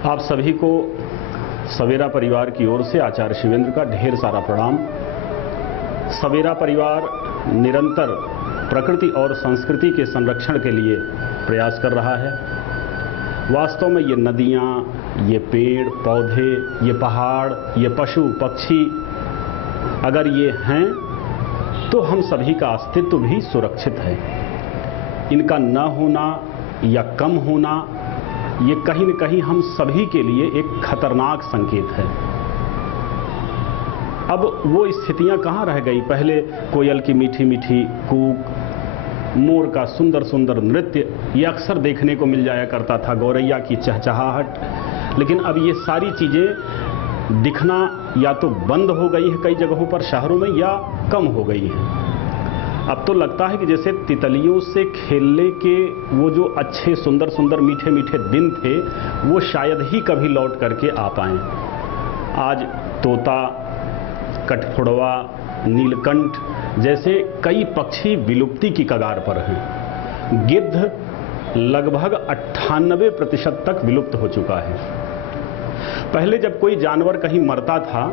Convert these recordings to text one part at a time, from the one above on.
आप सभी को सवेरा परिवार की ओर से आचार्य शिवेंद्र का ढेर सारा प्रणाम। सवेरा परिवार निरंतर प्रकृति और संस्कृति के संरक्षण के लिए प्रयास कर रहा है। वास्तव में ये नदियाँ, ये पेड़ पौधे, ये पहाड़, ये पशु पक्षी अगर ये हैं तो हम सभी का अस्तित्व भी सुरक्षित है। इनका न होना या कम होना ये कहीं न कहीं हम सभी के लिए एक खतरनाक संकेत है। अब वो स्थितियां कहाँ रह गई? पहले कोयल की मीठी मीठी कूक, मोर का सुंदर सुंदर नृत्य ये अक्सर देखने को मिल जाया करता था, गौरैया की चहचहाहट। लेकिन अब ये सारी चीज़ें दिखना या तो बंद हो गई है कई जगहों पर शहरों में, या कम हो गई है। अब तो लगता है कि जैसे तितलियों से खेलने के वो जो अच्छे सुंदर सुंदर मीठे मीठे दिन थे वो शायद ही कभी लौट करके आ पाएं। आज तोता, कठफोड़वा, नीलकंठ जैसे कई पक्षी विलुप्ति की कगार पर हैं। गिद्ध लगभग 98% तक विलुप्त हो चुका है। पहले जब कोई जानवर कहीं मरता था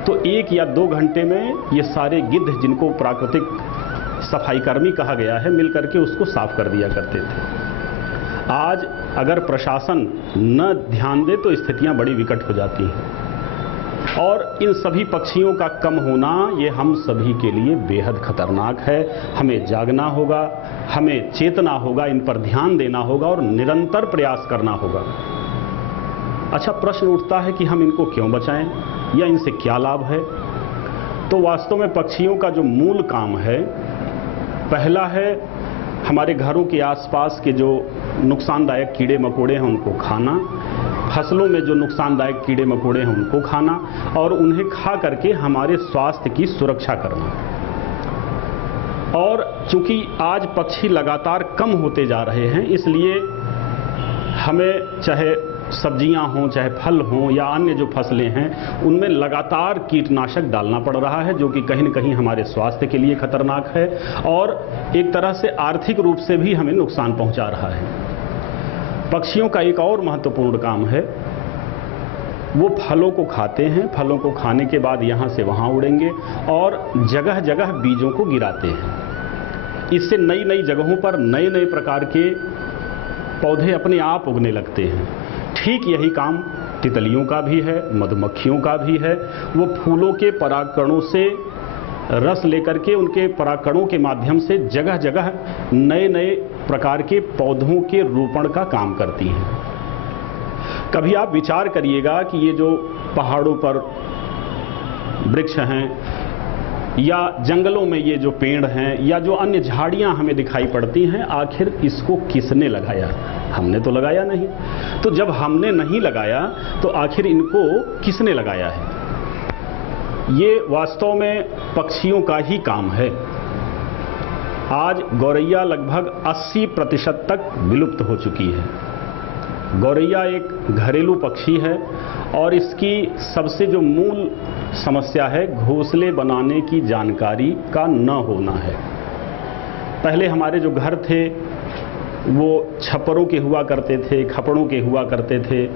तो 1 या 2 घंटे में ये सारे गिद्ध, जिनको प्राकृतिक सफाईकर्मी कहा गया है, मिलकर के उसको साफ कर दिया करते थे। आज अगर प्रशासन न ध्यान दे तो स्थितियां बड़ी विकट हो जाती हैं। और इन सभी पक्षियों का कम होना ये हम सभी के लिए बेहद खतरनाक है। हमें जागना होगा, हमें चेतना होगा, इन पर ध्यान देना होगा और निरंतर प्रयास करना होगा। अच्छा, प्रश्न उठता है कि हम इनको क्यों बचाएं या इनसे क्या लाभ है? तो वास्तव में पक्षियों का जो मूल काम है, पहला है हमारे घरों के आसपास के जो नुकसानदायक कीड़े मकोड़े हैं उनको खाना, फसलों में जो नुकसानदायक कीड़े मकोड़े हैं उनको खाना, और उन्हें खा करके हमारे स्वास्थ्य की सुरक्षा करना। और चूंकि आज पक्षी लगातार कम होते जा रहे हैं, इसलिए हमें चाहे सब्जियां हों, चाहे फल हों या अन्य जो फसलें हैं, उनमें लगातार कीटनाशक डालना पड़ रहा है, जो कि कहीं न कहीं हमारे स्वास्थ्य के लिए खतरनाक है और एक तरह से आर्थिक रूप से भी हमें नुकसान पहुंचा रहा है। पक्षियों का एक और महत्वपूर्ण काम है, वो फलों को खाते हैं। फलों को खाने के बाद यहाँ से वहाँ उड़ेंगे और जगह जगह बीजों को गिराते हैं। इससे नई नई जगहों पर नए नए प्रकार के पौधे अपने आप उगने लगते हैं। ठीक यही काम तितलियों का भी है, मधुमक्खियों का भी है। वो फूलों के परागकणों से रस लेकर के उनके परागकणों के माध्यम से जगह जगह नए नए प्रकार के पौधों के रोपण का काम करती हैं। कभी आप विचार करिएगा कि ये जो पहाड़ों पर वृक्ष हैं या जंगलों में ये जो पेड़ हैं या जो अन्य झाड़ियां हमें दिखाई पड़ती हैं, आखिर इसको किसने लगाया? हमने तो लगाया नहीं। तो जब हमने नहीं लगाया तो आखिर इनको किसने लगाया है? ये वास्तव में पक्षियों का ही काम है। आज गौरैया लगभग 80% तक विलुप्त हो चुकी है। गौरैया एक घरेलू पक्षी है और इसकी सबसे जो मूल समस्या है, घोंसले बनाने की जानकारी का न होना है। पहले हमारे जो घर थे वो छप्परों के हुआ करते थे, खपड़ों के हुआ करते थे।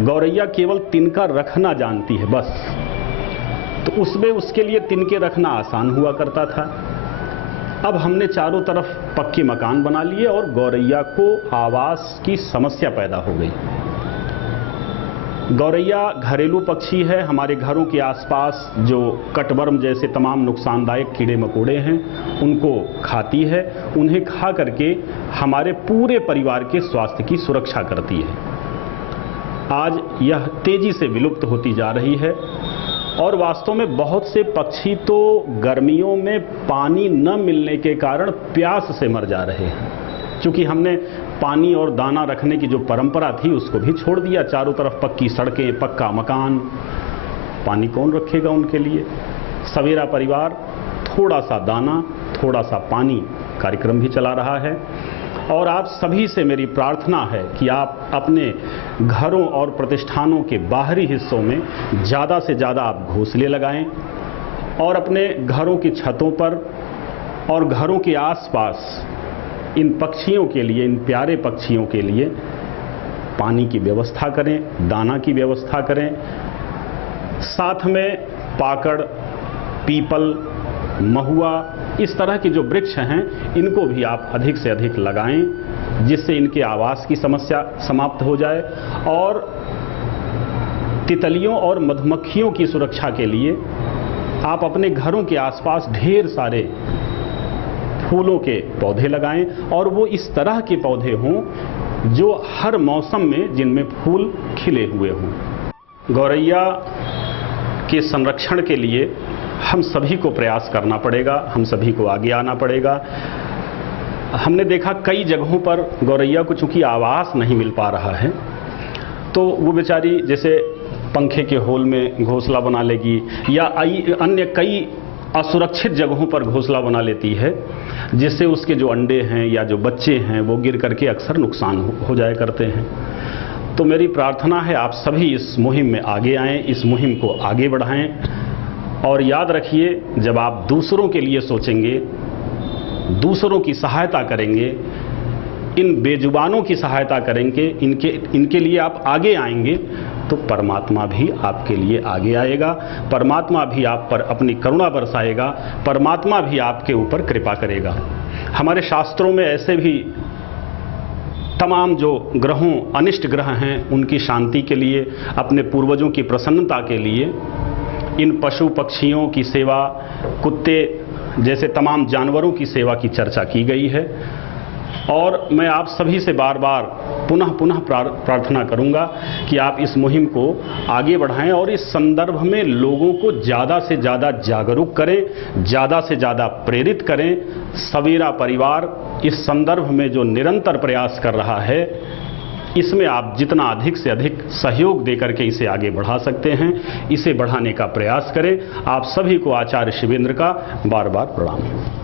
गौरैया केवल तिनका रखना जानती है बस, तो उसमें उसके लिए तिनके रखना आसान हुआ करता था। अब हमने चारों तरफ पक्के मकान बना लिए और गौरैया को आवास की समस्या पैदा हो गई। गौरैया घरेलू पक्षी है। हमारे घरों के आसपास जो कटवर्म जैसे तमाम नुकसानदायक कीड़े मकोड़े हैं उनको खाती है। उन्हें खा करके हमारे पूरे परिवार के स्वास्थ्य की सुरक्षा करती है। आज यह तेजी से विलुप्त होती जा रही है और वास्तव में बहुत से पक्षी तो गर्मियों में पानी न मिलने के कारण प्यास से मर जा रहे हैं। क्योंकि हमने पानी और दाना रखने की जो परंपरा थी उसको भी छोड़ दिया। चारों तरफ पक्की सड़कें, पक्का मकान, पानी कौन रखेगा उनके लिए? सवेरा परिवार थोड़ा सा दाना, थोड़ा सा पानी कार्यक्रम भी चला रहा है। और आप सभी से मेरी प्रार्थना है कि आप अपने घरों और प्रतिष्ठानों के बाहरी हिस्सों में ज़्यादा से ज़्यादा आप घोंसले लगाएं और अपने घरों की छतों पर और घरों के आसपास इन पक्षियों के लिए, इन प्यारे पक्षियों के लिए पानी की व्यवस्था करें, दाना की व्यवस्था करें। साथ में पाकड़, पीपल, महुआ, इस तरह के जो वृक्ष हैं इनको भी आप अधिक से अधिक लगाएं, जिससे इनके आवास की समस्या समाप्त हो जाए। और तितलियों और मधुमक्खियों की सुरक्षा के लिए आप अपने घरों के आसपास ढेर सारे फूलों के पौधे लगाएं, और वो इस तरह के पौधे हों जो हर मौसम में जिनमें फूल खिले हुए हों। गौरैया के संरक्षण के लिए हम सभी को प्रयास करना पड़ेगा, हम सभी को आगे आना पड़ेगा। हमने देखा कई जगहों पर गौरैया को चूंकि आवास नहीं मिल पा रहा है, तो वो बेचारी जैसे पंखे के होल में घोंसला बना लेगी या अन्य कई असुरक्षित जगहों पर घोंसला बना लेती है, जिससे उसके जो अंडे हैं या जो बच्चे हैं वो गिर करके अक्सर नुकसान हो जाया करते हैं। तो मेरी प्रार्थना है आप सभी इस मुहिम में आगे आएं, इस मुहिम को आगे बढ़ाएं। और याद रखिए, जब आप दूसरों के लिए सोचेंगे, दूसरों की सहायता करेंगे, इन बेजुबानों की सहायता करेंगे, इनके लिए आप आगे आएंगे, तो परमात्मा भी आपके लिए आगे आएगा, परमात्मा भी आप पर अपनी करुणा बरसाएगा, परमात्मा भी आपके ऊपर कृपा करेगा। हमारे शास्त्रों में ऐसे भी तमाम जो ग्रहों, अनिष्ट ग्रह हैं, उनकी शांति के लिए, अपने पूर्वजों की प्रसन्नता के लिए इन पशु पक्षियों की सेवा, कुत्ते जैसे तमाम जानवरों की सेवा की चर्चा की गई है। और मैं आप सभी से बार बार पुनः प्रार्थना करूंगा कि आप इस मुहिम को आगे बढ़ाएं और इस संदर्भ में लोगों को ज़्यादा से ज़्यादा जागरूक करें, ज़्यादा से ज़्यादा प्रेरित करें। सवेरा परिवार इस संदर्भ में जो निरंतर प्रयास कर रहा है, इसमें आप जितना अधिक से अधिक सहयोग देकर के इसे आगे बढ़ा सकते हैं, इसे बढ़ाने का प्रयास करें। आप सभी को आचार्य शिवेंद्र का बार बार प्रणाम।